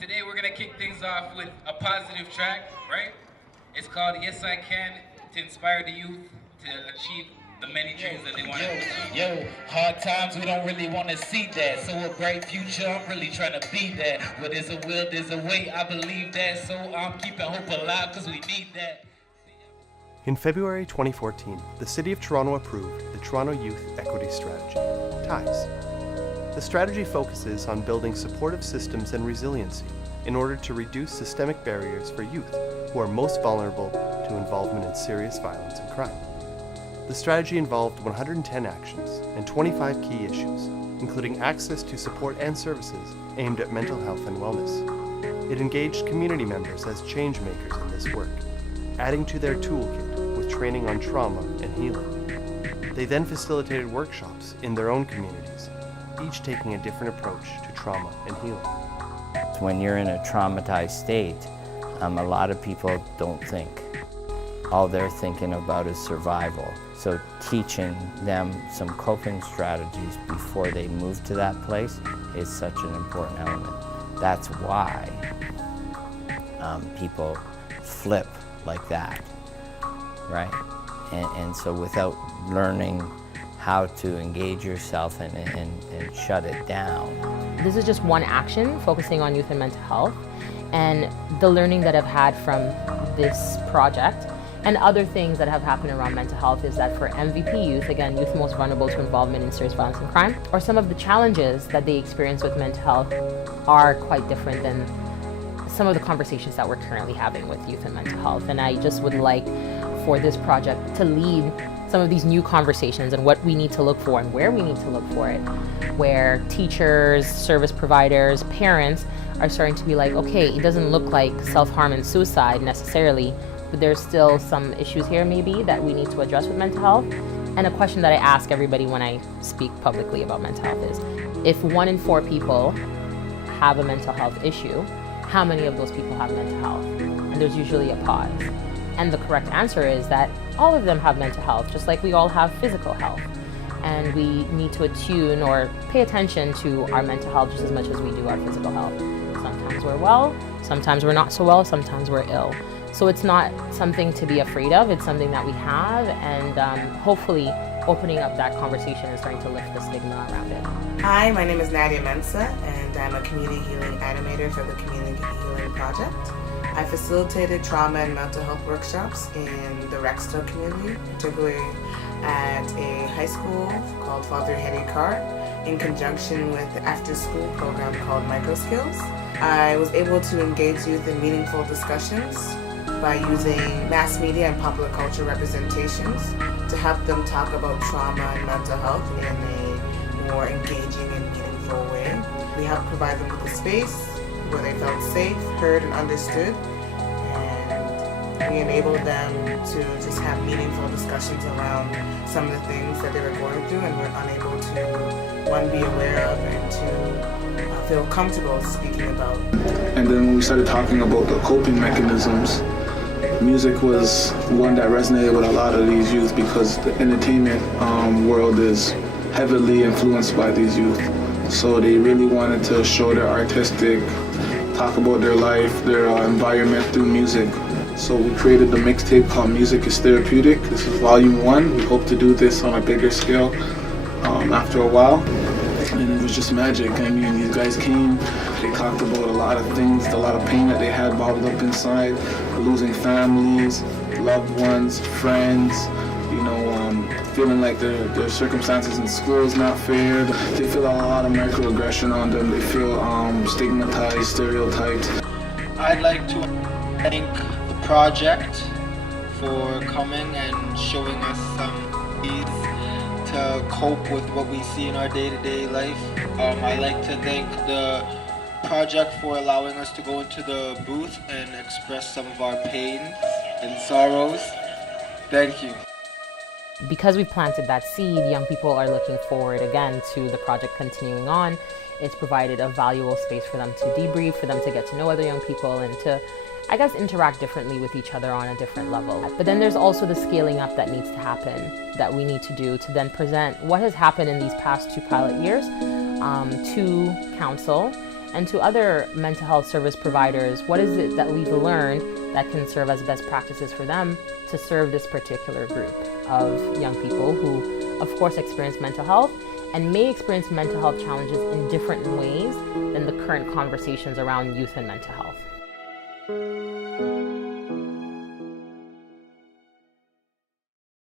Today we're gonna kick things off with a positive track, right? It's called Yes I Can, to inspire the youth to achieve the many dreams that they want to achieve. Yo, hard times, we don't really want to see that. So a bright future, I'm really trying to be that. Where there's a will, there's a way, I believe that. So I'm keeping hope alive, cause we need that. In February 2014, the City of Toronto approved the Toronto Youth Equity Strategy, TYES. The strategy focuses on building supportive systems and resiliency in order to reduce systemic barriers for youth who are most vulnerable to involvement in serious violence and crime. The strategy involved 110 actions and 25 key issues, including access to support and services aimed at mental health and wellness. It engaged community members as change makers in this work, adding to their toolkit with training on trauma and healing. They then facilitated workshops in their own communities, each taking a different approach to trauma and healing. When you're in a traumatized state, a lot of people don't think. All they're thinking about is survival. So teaching them some coping strategies before they move to that place is such an important element. That's why people flip like that, right? And so without learning how to engage yourself and shut it down. This is just one action focusing on youth and mental health, and the learning that I've had from this project and other things that have happened around mental health is that for MVP youth, again, youth most vulnerable to involvement in serious violence and crime, or some of the challenges that they experience with mental health are quite different than some of the conversations that we're currently having with youth and mental health. And I just would like for this project to lead some of these new conversations and what we need to look for and where we need to look for it, where teachers, service providers, parents are starting to be like, okay, it doesn't look like self-harm and suicide necessarily, but there's still some issues here maybe that we need to address with mental health. And a question that I ask everybody when I speak publicly about mental health is, if 1 in 4 people have a mental health issue, how many of those people have mental health? And there's usually a pause. And the correct answer is that all of them have mental health, just like we all have physical health. And we need to attune or pay attention to our mental health just as much as we do our physical health. Sometimes we're well, sometimes we're not so well, sometimes we're ill. So it's not something to be afraid of, it's something that we have, and hopefully opening up that conversation and starting to lift the stigma around it. Hi, my name is Nadia Mensa, and I'm a community healing animator for the Community Healing Project. I facilitated trauma and mental health workshops in the Rexdale community, particularly at a high school called Father Henry Carr, in conjunction with the after-school program called Microskills. I was able to engage youth in meaningful discussions by using mass media and popular culture representations to help them talk about trauma and mental health in a more engaging and meaningful way. We helped provide them with a space where they felt safe, heard, and understood, and we enabled them to just have meaningful discussions around some of the things that they were going through and were unable to, one, be aware of, and two, feel comfortable speaking about. And then when we started talking about the coping mechanisms, music was one that resonated with a lot of these youth because the entertainment world is heavily influenced by these youth. So they really wanted to show their artistic, talk about their life, their environment through music. So we created the mixtape called Music is Therapeutic. This is volume 1. We hope to do this on a bigger scale after a while. And it was just magic. I mean, these guys came, they talked about a lot of things, a lot of pain that they had bottled up inside, losing families, loved ones, friends, feeling like their circumstances in school is not fair. They feel a lot of microaggression on them. They feel stigmatized, stereotyped. I'd like to thank the project for coming and showing us some ways to cope with what we see in our day-to-day life. I'd like to thank the project for allowing us to go into the booth and express some of our pains and sorrows. Thank you. Because we planted that seed, young people are looking forward again to the project continuing on. It's provided a valuable space for them to debrief, for them to get to know other young people and to, I guess, interact differently with each other on a different level. But then there's also the scaling up that needs to happen, that we need to do to then present what has happened in these past 2 pilot years to council And to other mental health service providers, what is it that we've learned that can serve as best practices for them to serve this particular group of young people who, of course, experience mental health and may experience mental health challenges in different ways than the current conversations around youth and mental health.